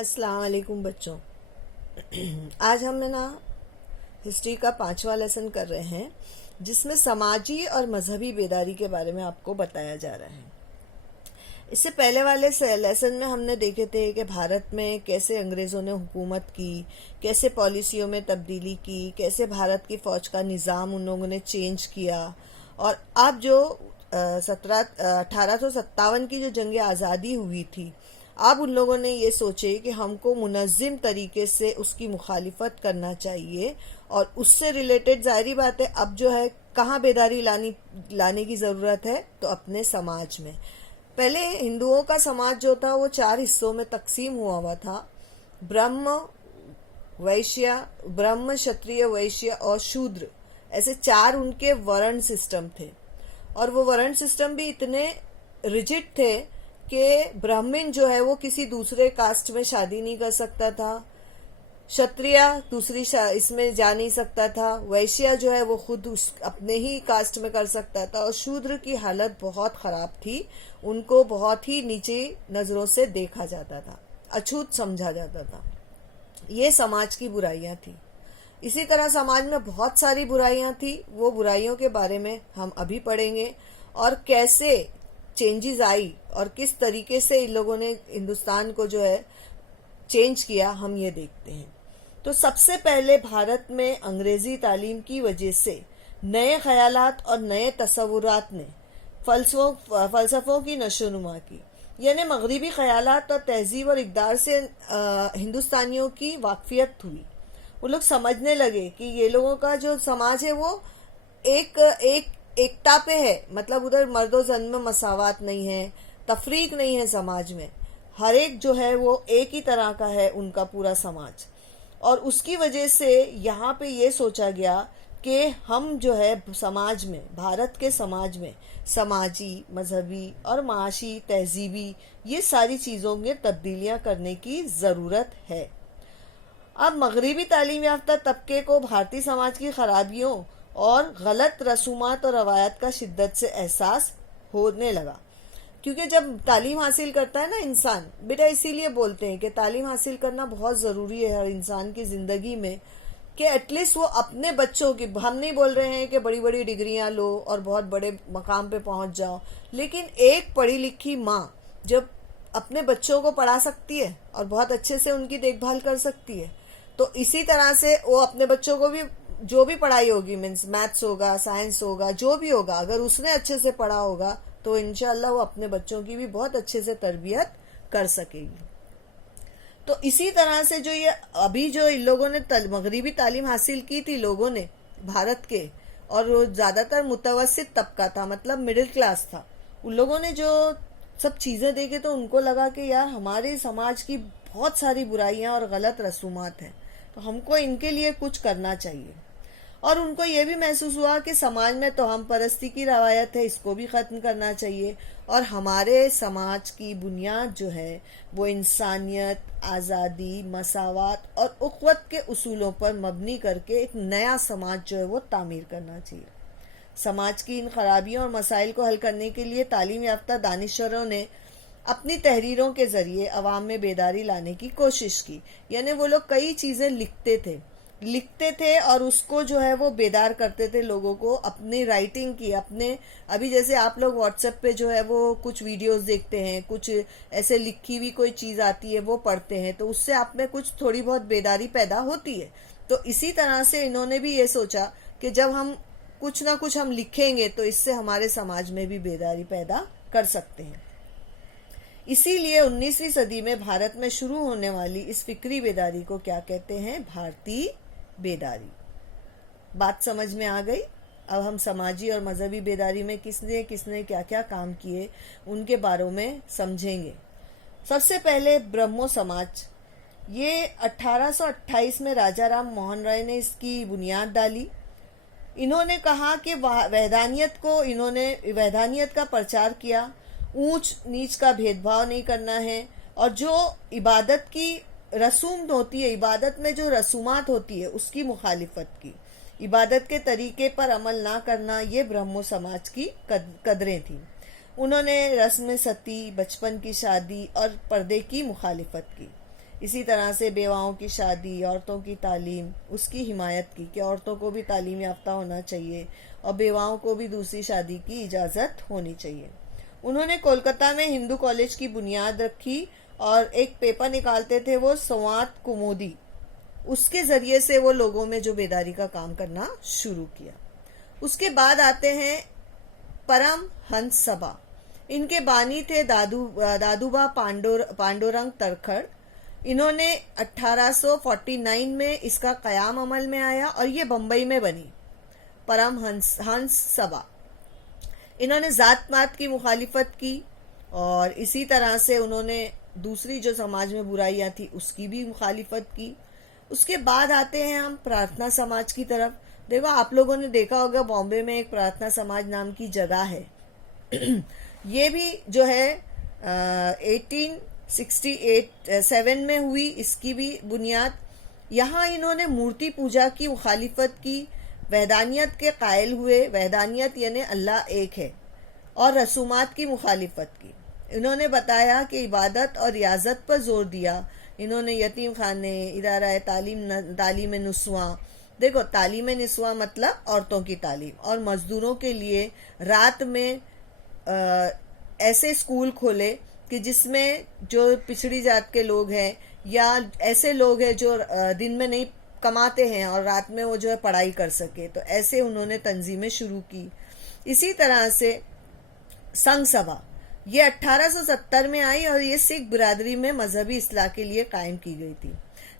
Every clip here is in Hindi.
अस्सलाम वालेकुम बच्चों। आज हम ना हिस्ट्री का 5वां लेसन कर रहे हैं, जिसमें समाजी और मजहबी बेदारी के बारे में आपको बताया जा रहा है। इससे पहले वाले लेसन में हमने देखे थे कि भारत में कैसे अंग्रेज़ों ने हुकूमत की, कैसे पॉलिसियों में तब्दीली की, कैसे भारत की फ़ौज का निज़ाम उन लोगों ने चेंज किया। और अब जो 1857 की जो जंग आज़ादी हुई थी, अब उन लोगों ने ये सोचे कि हमको मुनज़्ज़म तरीके से उसकी मुखालिफत करना चाहिए। और उससे रिलेटेड ज़ाहिरी बात है, अब जो है कहाँ बेदारी लाने की ज़रूरत है, तो अपने समाज में। पहले हिंदुओं का समाज जो था वो 4 हिस्सों में तकसीम हुआ था। ब्रह्म क्षत्रिय, वैश्य और शूद्र, ऐसे 4 उनके वर्ण सिस्टम थे। और वो वर्ण सिस्टम भी इतने रिजिड थे कि ब्राह्मण जो है वो किसी दूसरे कास्ट में शादी नहीं कर सकता था, क्षत्रिय दूसरी इसमें जा नहीं सकता था, वैश्य जो है वो खुद अपने ही कास्ट में कर सकता था, और शूद्र की हालत बहुत खराब थी। उनको बहुत ही नीचे नजरों से देखा जाता था, अछूत समझा जाता था। ये समाज की बुराइयां थी। इसी तरह समाज में बहुत सारी बुराइयां थी। वो बुराइयों के बारे में हम अभी पढ़ेंगे, और कैसे चेंजेस आई और किस तरीके से इन लोगों ने हिंदुस्तान को जो है चेंज किया, हम ये देखते हैं। तो सबसे पहले भारत में अंग्रेजी तालीम की वजह से नए ख्यालात और नए तसव्वुरात ने फलसफों की नशोनुमा की। यानी मगरिबी ख्यालात और तहजीब और इक़दार से हिंदुस्तानियों की वाकफियत हुई। वो लोग समझने लगे कि ये लोगों का जो समाज है वो एकता पे है। मतलब उधर मर्दो जन में मसावात नहीं है, तफरीक नहीं है समाज में। हर एक जो है वो एक ही तरह का है, उनका पूरा समाज। और उसकी वजह से यहाँ पे ये सोचा गया कि हम जो है समाज में, भारत के समाज में समाजी, मजहबी और माशी, तहजीबी, ये सारी चीज़ों में तब्दीलियाँ करने की ज़रूरत है। अब मगरिबी तालीम याफ्ता तबके को भारतीय समाज की खराबियों और गलत रसूमात और रवायात का शिद्दत से एहसास होने लगा। क्योंकि जब तालीम हासिल करता है ना इंसान, बेटा इसीलिए बोलते हैं कि तालीम हासिल करना बहुत ज़रूरी है हर इंसान की ज़िंदगी में, कि एटलीस्ट वो अपने बच्चों की, हम नहीं बोल रहे हैं कि बड़ी बड़ी डिग्रियां लो और बहुत बड़े मकाम पे पहुंच जाओ, लेकिन एक पढ़ी लिखी माँ जब अपने बच्चों को पढ़ा सकती है और बहुत अच्छे से उनकी देखभाल कर सकती है, तो इसी तरह से वो अपने बच्चों को भी जो भी पढ़ाई होगी, मीन्स मैथ्स होगा, साइंस होगा, जो भी होगा, अगर उसने अच्छे से पढ़ा होगा तो इंशाल्लाह वो अपने बच्चों की भी बहुत अच्छे से तरबियत कर सकेगी। तो इसी तरह से जो ये अभी जो इन लोगों ने मगरिबी तालीम हासिल की थी लोगों ने भारत के, और वो ज़्यादातर मुतवस्सित तबका था, मतलब मिडिल क्लास था, उन लोगों ने जो सब चीज़ें देखी तो उनको लगा कि यार हमारे समाज की बहुत सारी बुराइयां और गलत रसूमात हैं, तो हमको इनके लिए कुछ करना चाहिए। और उनको ये भी महसूस हुआ कि समाज में तोहम परस्ती की रवायत है, इसको भी ख़त्म करना चाहिए। और हमारे समाज की बुनियाद जो है वो इंसानियत, आज़ादी, मसावात और उख़्वत के उसूलों पर मबनी करके एक नया समाज जो है वो तामीर करना चाहिए। समाज की इन खराबियों और मसाइल को हल करने के लिए तालीम याफ्ता दानिशवरों ने अपनी तहरीरों के ज़रिए अवाम में बेदारी लाने की कोशिश की। यानी वो लोग कई चीज़ें लिखते थे और उसको जो है वो बेदार करते थे लोगों को, अपनी राइटिंग की, अपने अभी जैसे आप लोग व्हाट्सएप पे जो है वो कुछ वीडियोस देखते हैं, कुछ ऐसे लिखी हुई कोई चीज़ आती है वो पढ़ते हैं, तो उससे आप में कुछ थोड़ी बहुत बेदारी पैदा होती है। तो इसी तरह से इन्होंने भी ये सोचा कि जब हम कुछ ना कुछ हम लिखेंगे तो इससे हमारे समाज में भी बेदारी पैदा कर सकते हैं। इसीलिए 19वीं सदी में भारत में शुरू होने वाली इस फिक्री बेदारी को क्या कहते हैं? भारतीय बेदारी। बात समझ में आ गई? अब हम समाजी और मजहबी बेदारी में किसने किसने क्या क्या काम किए उनके बारे में समझेंगे। सबसे पहले ब्रह्मो समाज, ये 1828 में राजा राम मोहन राय ने इसकी बुनियाद डाली। इन्होंने कहा कि वैधानियत का प्रचार किया, ऊंच नीच का भेदभाव नहीं करना है, और जो इबादत की रसूम होती है, इबादत में जो रसूमात होती है उसकी मुखालिफत की, इबादत के तरीके पर अमल ना करना, ये ब्रह्मो समाज की कदरें थी। उन्होंने रस्म सती, बचपन की शादी और पर्दे की मुखालिफत की। इसी तरह से बेवाओं की शादी, औरतों की तालीम, उसकी हिमायत की कि औरतों को भी तालीम याफ्ता होना चाहिए और बेवाओं को भी दूसरी शादी की इजाज़त होनी चाहिए। उन्होंने कोलकाता में हिंदू कॉलेज की बुनियाद रखी और एक पेपर निकालते थे वो संवाद कुमुदी, उसके ज़रिए से वो लोगों में जो बेदारी का काम करना शुरू किया। उसके बाद आते हैं परम हंस सभा। इनके बानी थे दादूबा पांडुरंग तरखड़। इन्होंने 1849 में इसका कयाम अमल में आया और ये बम्बई में बनी परम हंस सभा। इन्होंने जात पात की मुखालिफत की और इसी तरह से उन्होंने दूसरी जो समाज में बुराइयां थी उसकी भी मुखालिफत की। उसके बाद आते हैं हम प्रार्थना समाज की तरफ। देखो, आप लोगों ने देखा होगा बॉम्बे में एक प्रार्थना समाज नाम की जगह है। ये भी जो है 1867 में हुई, इसकी भी बुनियाद। यहाँ इन्होंने मूर्ति पूजा की मुखालिफत की, वहदानियत के कायल हुए, वहदानियत यानी अल्लाह एक है, और रसूमात की मुखालिफत की। इन्होंने बताया कि इबादत और रियाजत पर जोर दिया। इन्होंने यतीम खाने, इदारा तालीम नुस्वा, देखो तालीम निस्वा मतलब औरतों की तालीम, और मजदूरों के लिए रात में ऐसे स्कूल खोले कि जिसमें जो पिछड़ी जात के लोग हैं या ऐसे लोग हैं जो दिन में नहीं कमाते हैं और रात में वो जो है पढ़ाई कर सके, तो ऐसे उन्होंने तंजीमें शुरू की। इसी तरह से संघ सभा ये 1870 में आई और ये सिख बिरादरी में मजहबी इस्लाह के लिए कायम की गई थी।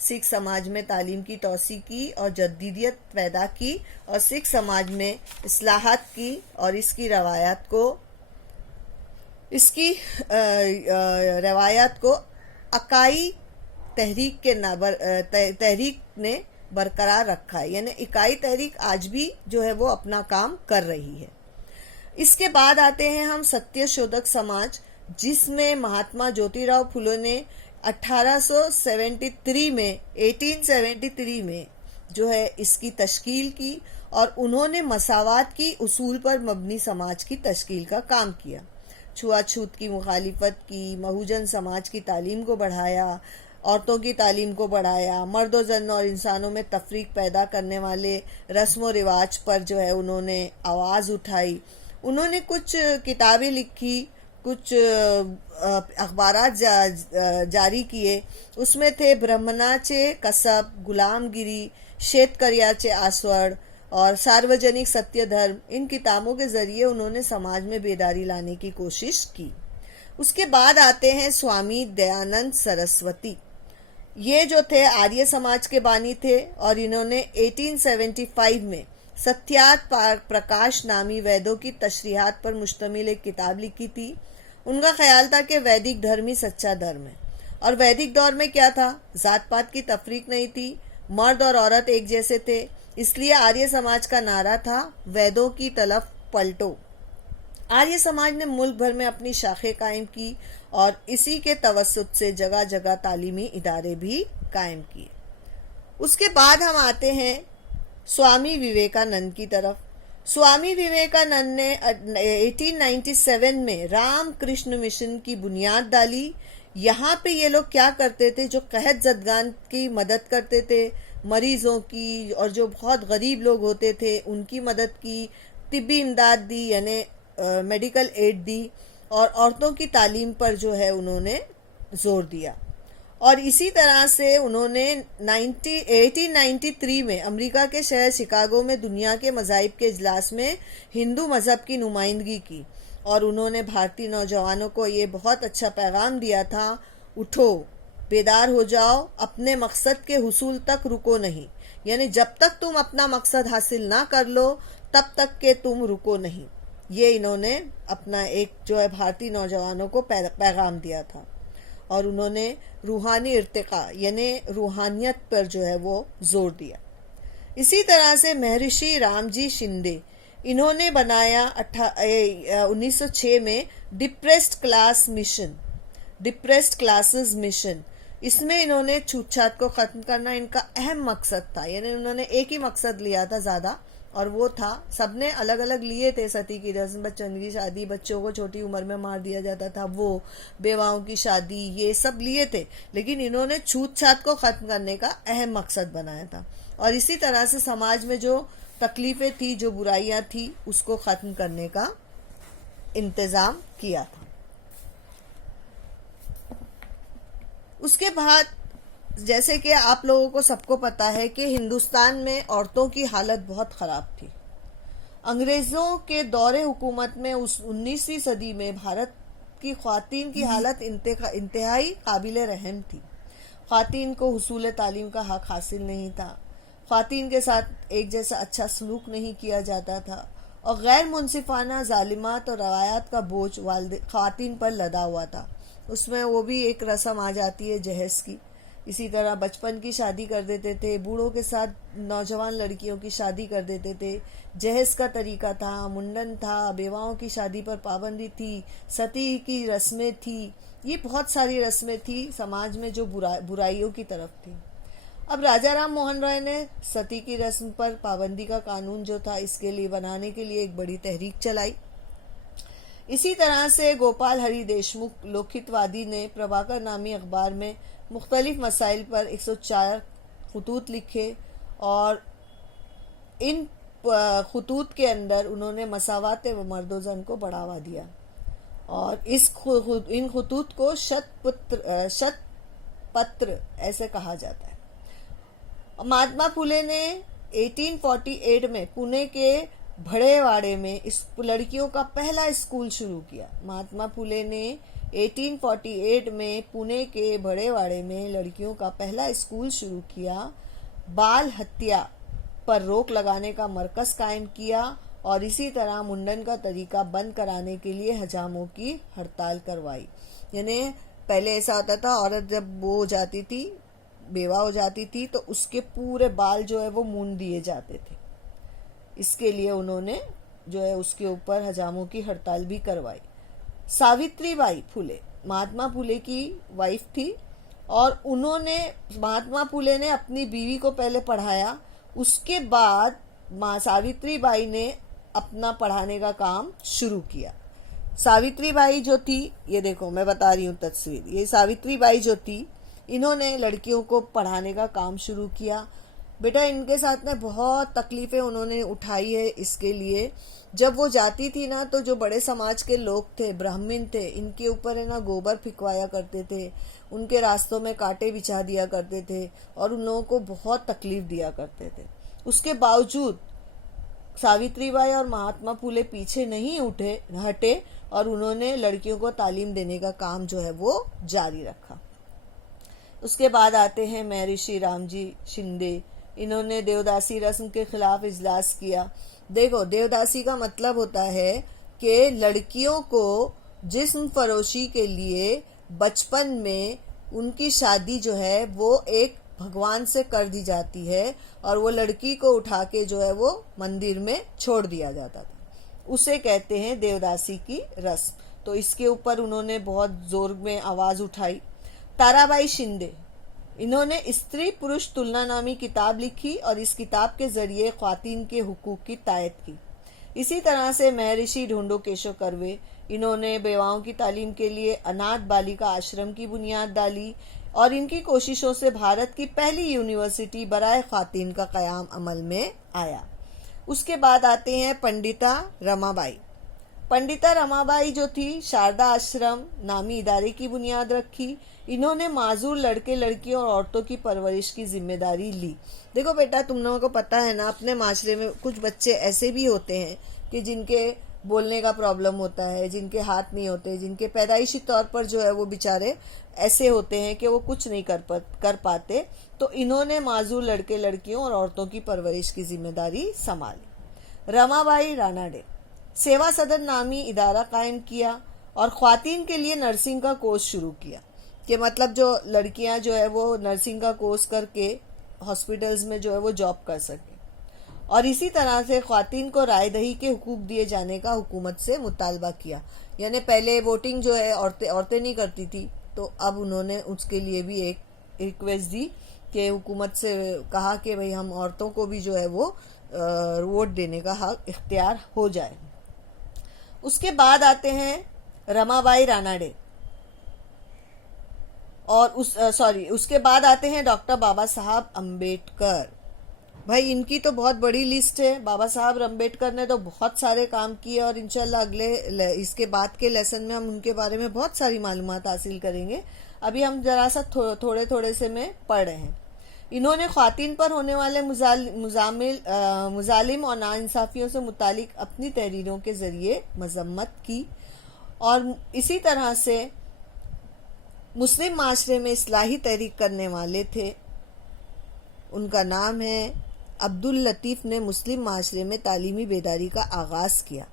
सिख समाज में तालीम की तौसी की और जदीदियत पैदा की और सिख समाज में इस्लाहात की और इसकी रवायात को अकाई तहरीक ने बरकरार रखा है, यानी इकाई तहरीक आज भी जो है वो अपना काम कर रही है। इसके बाद आते हैं हम सत्यशोधक समाज, जिसमें महात्मा ज्योतिराव फुले ने 1873 में जो है इसकी तश्कील की और उन्होंने मसावात की उसूल पर मबनी समाज की तश्कील का काम किया। छुआछूत की मुखालिफत की, महूजन समाज की तालीम को बढ़ाया, औरतों की तालीम को बढ़ाया, मर्द व जन और इंसानों में तफरीक पैदा करने वाले रस्म व रिवाज पर जो है उन्होंने आवाज़ उठाई। उन्होंने कुछ किताबें लिखी, कुछ अखबारात जारी किए। उसमें थे ब्रह्मणाचे कसब, गुलामगिरी, शेतकरियाचे आस्वड और सार्वजनिक सत्य धर्म। इन किताबों के जरिए उन्होंने समाज में बेदारी लाने की कोशिश की। उसके बाद आते हैं स्वामी दयानंद सरस्वती। ये जो थे आर्य समाज के बानी थे और इन्होंने 1875 में सत्यात प्रकाश नामी वेदों की तशरीहात पर मुश्तमिल एक किताब लिखी थी। उनका ख्याल था कि वैदिक धर्म ही सच्चा धर्म है। और वैदिक दौर में क्या था, जात पात की तफरीक नहीं थी, मर्द और औरत एक जैसे थे। इसलिए आर्य समाज का नारा था वेदों की तरफ पलटो। आर्य समाज ने मुल्क भर में अपनी शाखें कायम की और इसी के तवस्सुत से जगह जगह तालीमी इदारे भी कायम किए। उसके बाद हम आते हैं स्वामी विवेकानंद की तरफ। स्वामी विवेकानंद ने 1897 में रामकृष्ण मिशन की बुनियाद डाली। यहाँ पे ये लोग क्या करते थे, जो कहत जदगान की मदद करते थे, मरीजों की, और जो बहुत गरीब लोग होते थे उनकी मदद की, तिब्बी इमदाद दी यानी मेडिकल एड दी, और औरतों की तालीम पर जो है उन्होंने जोर दिया। और इसी तरह से उन्होंने 1893 में अमेरिका के शहर शिकागो में दुनिया के मज़ाहिब के इजलास में हिंदू मज़हब की नुमाइंदगी की और उन्होंने भारतीय नौजवानों को ये बहुत अच्छा पैगाम दिया था, उठो, बेदार हो जाओ, अपने मकसद के हुसूल तक रुको नहीं, यानी जब तक तुम अपना मकसद हासिल ना कर लो तब तक के तुम रुको नहीं। ये इन्होंने अपना एक जो है भारतीय नौजवानों को पैगाम दिया था और उन्होंने रूहानी इर्तिका यानी रूहानियत पर जो है वो जोर दिया। इसी तरह से महर्षि रामजी शिंदे, इन्होंने बनाया 1906 में डिप्रेस्ड क्लासेस मिशन। इसमें इन्होंने छूतछात को ख़त्म करना इनका अहम मकसद था, यानी उन्होंने एक ही मकसद लिया था, ज़्यादा और वो था, सबने अलग अलग लिए थे। सती की रस्म, बच्चन की शादी, बच्चों को छोटी उम्र में मार दिया जाता था वो, बेवाओं की शादी, ये सब लिए थे। लेकिन इन्होंने छूत छात को खत्म करने का अहम मकसद बनाया था। और इसी तरह से समाज में जो तकलीफें थी, जो बुराइयां थी, उसको खत्म करने का इंतजाम किया था। उसके बाद जैसे कि आप लोगों को सबको पता है कि हिंदुस्तान में औरतों की हालत बहुत ख़राब थी। अंग्रेज़ों के दौरे हुकूमत में उस 19वीं सदी में भारत की ख़वातीन की हालत इंतहाई काबिल रहम थी। ख़वातीन को हुसूल तालीम का हक हासिल नहीं था, ख़वातीन के साथ एक जैसा अच्छा सलूक नहीं किया जाता था, और गैर मुनसिफाना जालिमात और रवायात का बोझ ख़वातीन पर लदा हुआ था। उसमें वो भी एक रस्म आ जाती है जहेज़ की। इसी तरह बचपन की शादी कर देते थे, बूढ़ों के साथ नौजवान लड़कियों की शादी कर देते थे। जहेज़ का तरीका था, मुंडन था, बेवाओं की शादी पर पाबंदी थी, सती की रस्में थी। ये बहुत सारी रस्में थी समाज में जो बुराइयों की तरफ थी। अब राजा राम मोहन राय ने सती की रस्म पर पाबंदी का कानून जो था, इसके लिए बनाने के लिए एक बड़ी तहरीक चलाई। इसी तरह से गोपाल हरि देशमुख लोकहितवादी ने प्रभाकर नामी अखबार में मुख्तलिफ मसाइल पर 104 खतूत लिखे, और इन खतूत के अंदर उन्होंने मसावात व मर्दोजन को बढ़ावा दिया। और इन खतूत को शत पत्र ऐसे कहा जाता है। महात्मा फुले ने 1848 में पुणे के भड़ेवाड़े में इस लड़कियों का पहला स्कूल शुरू किया। महात्मा फुले ने 1848 में पुणे के भड़ेवाड़े में लड़कियों का पहला स्कूल शुरू किया, बाल हत्या पर रोक लगाने का मरकज कायम किया, और इसी तरह मुंडन का तरीका बंद कराने के लिए हजामों की हड़ताल करवाई। यानी पहले ऐसा होता था, औरत जब वो हो जाती थी, बेवा हो जाती थी, तो उसके पूरे बाल जो है वो मूंड दिए जाते थे। इसके लिए उन्होंने जो है उसके ऊपर हजामों की हड़ताल भी करवाई। सावित्रीबाई फुले महात्मा फुले की वाइफ थी, और महात्मा फुले ने अपनी बीवी को पहले पढ़ाया। उसके बाद सावित्रीबाई ने अपना पढ़ाने का काम शुरू किया। सावित्रीबाई जो थी, ये देखो मैं बता रही हूँ तस्वीर, ये सावित्रीबाई जो थी, इन्होंने लड़कियों को पढ़ाने का काम शुरू किया। बेटा इनके साथ में बहुत तकलीफ़ें उन्होंने उठाई है। इसके लिए जब वो जाती थी ना, तो जो बड़े समाज के लोग थे, ब्राह्मण थे, इनके ऊपर है ना गोबर फिकवाया करते थे, उनके रास्तों में कांटे बिछा दिया करते थे, और उन लोगों को बहुत तकलीफ दिया करते थे। उसके बावजूद सावित्रीबाई और महात्मा फुले पीछे नहीं हटे, और उन्होंने लड़कियों को तालीम देने का काम जो है वो जारी रखा। उसके बाद आते हैं महर्षि रामजी शिंदे। इन्होंने देवदासी रस्म के खिलाफ इजलास किया। देखो, देवदासी का मतलब होता है कि लड़कियों को जिस्म फरोशी के लिए बचपन में उनकी शादी जो है वो एक भगवान से कर दी जाती है, और वो लड़की को उठा के जो है वो मंदिर में छोड़ दिया जाता था। उसे कहते हैं देवदासी की रस्म। तो इसके ऊपर उन्होंने बहुत जोर में आवाज़ उठाई। ताराबाई शिंदे, इन्होंने स्त्री पुरुष तुलना नामी किताब लिखी, और इस किताब के जरिए ख्वातीन के हुकूक की तायद की। इसी तरह से महर्षि ढूंढो केशव कर्वे, इन्होंने बेवाओं की तालीम के लिए अनाथ बालिका आश्रम की बुनियाद डाली, और इनकी कोशिशों से भारत की पहली यूनिवर्सिटी बराए ख्वातीन का क़याम अमल में आया। उसके बाद आते हैं पंडिता रमाबाई। पंडिता रमाबाई जो थी, शारदा आश्रम नामी इदारे की बुनियाद रखी। इन्होंने माजूर लड़के लड़कियों और औरतों की परवरिश की जिम्मेदारी ली। देखो बेटा, तुम लोगों को पता है ना, अपने माशरे में कुछ बच्चे ऐसे भी होते हैं कि जिनके बोलने का प्रॉब्लम होता है, जिनके हाथ नहीं होते, जिनके पैदाइशी तौर पर जो है वो बेचारे ऐसे होते हैं कि वो कुछ नहीं कर पाते। तो इन्होंने माजूर लड़के लड़कियों और औरतों की परवरिश की जिम्मेदारी संभाली। रमाबाई रानाडे, सेवा सदन नामी इदारा कायम किया, और ख्वातीन के लिए नर्सिंग का कोर्स शुरू किया, कि मतलब जो लड़कियां जो है वो नर्सिंग का कोर्स करके हॉस्पिटल्स में जो है वो जॉब कर सके। और इसी तरह से ख्वातीन को राय दही के हुकूक दिए जाने का हुकूमत से मुतालबा किया। यानी पहले वोटिंग जो है औरतें नहीं करती थी, तो अब उन्होंने उसके लिए भी एक रिक्वेस्ट दी कि हुकूमत से कहा कि भाई हम औरतों को भी जो है वो वोट देने का हक इख्तियार हो जाए। उसके बाद आते हैं रमाबाई रानाडे और उसके बाद आते हैं डॉक्टर बाबा साहब अम्बेडकर। भाई इनकी तो बहुत बड़ी लिस्ट है। बाबा साहब अम्बेडकर ने तो बहुत सारे काम किए और इंशाल्लाह इसके बाद के लेसन में हम उनके बारे में बहुत सारी मालूमात हासिल करेंगे। अभी हम जरा सा थोड़े थोड़े से में पढ़ रहे हैं। इन्होंने ख्वातीन पर होने वाले मुजालिम और नाइंसाफियों से मुतालिक अपनी तहरीरों के जरिए मजम्मत की और इसी तरह से मुस्लिम माशरे में इस्लाही तहरीक करने वाले थे। उनका नाम है अब्दुल लतीफ़ ने मुस्लिम माशरे में तालीमी बेदारी का आगाज़ किया।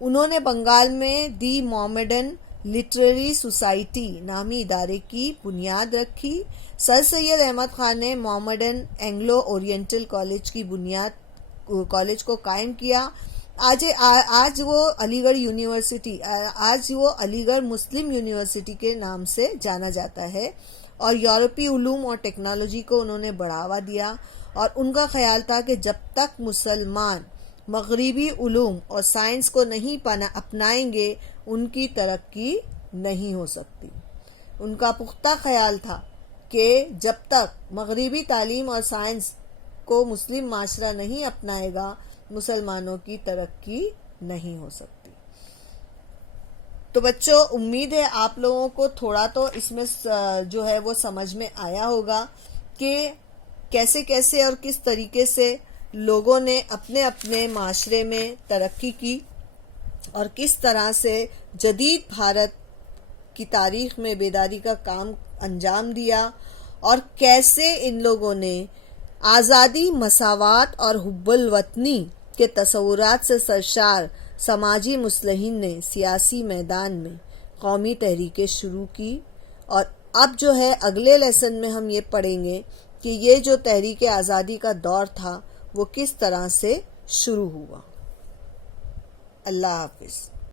उन्होंने बंगाल में दी मोहम्मडन लिटरेरी सोसाइटी नामी इदारे की बुनियाद रखी। सर सैयद अहमद खान ने मोहम्मडन एंग्लो ओरिएंटल कॉलेज को कायम किया। आज वो अलीगढ़ मुस्लिम यूनिवर्सिटी के नाम से जाना जाता है और यूरोपीय उलूम और टेक्नोलॉजी को उन्होंने बढ़ावा दिया और उनका ख्याल था कि जब तक मुसलमान मगरिबी उलूम और साइंस को नहीं अपनाएंगे उनकी तरक्की नहीं हो सकती। उनका पुख्ता ख्याल था कि जब तक मगरिबी तालीम और साइंस को मुस्लिम माशरा नहीं अपनाएगा मुसलमानों की तरक्की नहीं हो सकती। तो बच्चों, उम्मीद है आप लोगों को थोड़ा तो इसमें जो है वो समझ में आया होगा कि कैसे कैसे और किस तरीके से लोगों ने अपने अपने माशरे में तरक्की की और किस तरह से जदीद भारत की तारीख में बेदारी का काम अंजाम दिया और कैसे इन लोगों ने आज़ादी, मसावात और हुब्बुल वतनी के तसव्वुरात से सरशार समाजी मुस्लिहीन ने सियासी मैदान में कौमी तहरीकें शुरू की। और अब जो है अगले लेसन में हम ये पढ़ेंगे कि ये जो तहरीक आज़ादी का दौर था वो किस तरह से शुरू हुआ। अल्लाह हाफिज़।